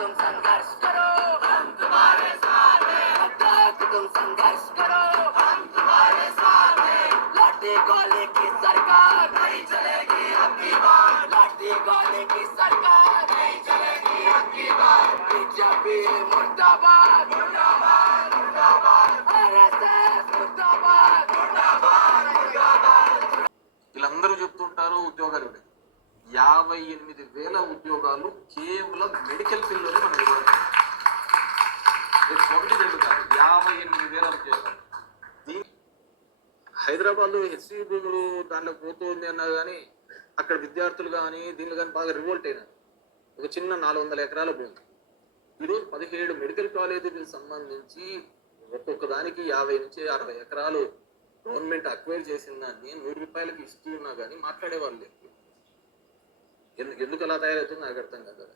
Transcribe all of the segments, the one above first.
तुम संघर्ष करो। हम तुम्हारे साथ हैं। हक तुम संघर्ष करो। हम तुम्हारे साथ हैं। लाठी गोले की सरकार नहीं चलेगी अब की बार। लाठी गोले की सरकार नहीं चलेगी अब की बार। बीजेपी मुर्दाबाद। मुर्दाबाद मुर्दाबाद। आरएसएस मुर्दाबाद। मुर्दाबाद मुर्दाबाद। వీళ్ళందరూ ఉద్యోగాలు యాభై ఎనిమిది వేల ఉద్యోగాలు కేవలం మెడికల్ ఫీల్డ్లోనే మనం ఇవ్వడం ఒకటి రెండు కాదు యాభై ఎనిమిది వేల ఉద్యోగాలు. హైదరాబాద్లో హెచ్సీ భూములు దాంట్లో పోతుంది అన్నా కానీ అక్కడ విద్యార్థులు కానీ దీనిలో కానీ బాగా రివోల్ట్ అయినారు. ఒక చిన్న నాలుగు వందల ఎకరాల భూమి. ఈరోజు పదిహేడు మెడికల్ కాలేజీలకు సంబంధించి ఒక్కొక్క దానికి యాభై నుంచి అరవై ఎకరాలు గవర్నమెంట్ అక్వైర్ చేసిన దాన్ని నూరు రూపాయలకి ఇస్తూ ఉన్నా కానీ మాట్లాడేవాళ్ళు లేదు ఎందుకు అలా తయారవుతుంది నాకు అర్థం కాదు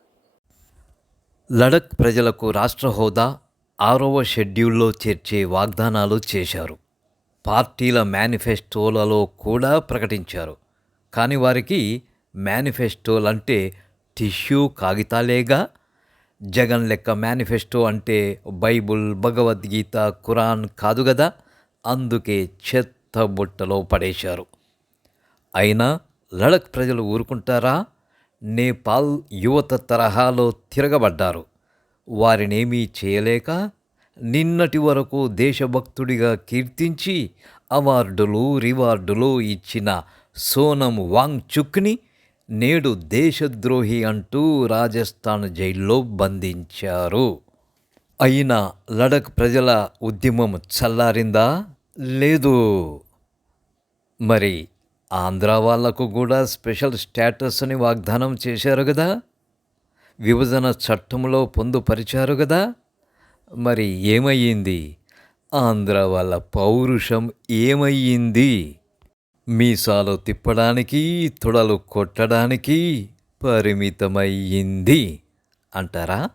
లడక్ ప్రజలకు రాష్ట్ర హోదా ఆరవ షెడ్యూల్లో చేర్చే వాగ్దానాలు చేశారు. పార్టీల మేనిఫెస్టోలలో కూడా ప్రకటించారు. కానీ వారికి మేనిఫెస్టోలంటే టిష్యూ కాగితాలేగా? జగన్ లెక్క మేనిఫెస్టో అంటే బైబుల్ భగవద్గీత ఖురాన్ కాదు కదా అందుకే చెత్త బుట్టలో పడేశారు. అయినా లడక్ ప్రజలు ఊరుకుంటారా? నేపాల్ యువత తరహాలో తిరగబడ్డారు. వారినేమీ చేయలేక నిన్నటి వరకు దేశభక్తుడిగా కీర్తించి అవార్డులు రివార్డులు ఇచ్చిన సోనం వాంగ్చుక్ని నేడు దేశద్రోహి అంటూ రాజస్థాన్ జైల్లో బంధించారు. అయినా లడక్ ప్రజల ఉద్యమం చల్లారిందా? లేదు. మరి ఆంధ్ర వాళ్ళకు కూడా స్పెషల్ స్టేటస్ అని వాగ్దానం చేశారు కదా? విభజన చట్టంలో పొందుపరిచారు కదా? మరి ఏమయ్యింది? ఆంధ్ర వాళ్ళ పౌరుషం ఏమయ్యింది? మీసాలు తిప్పడానికి తొడలు కొట్టడానికి పరిమితమయ్యింది. అంటారా?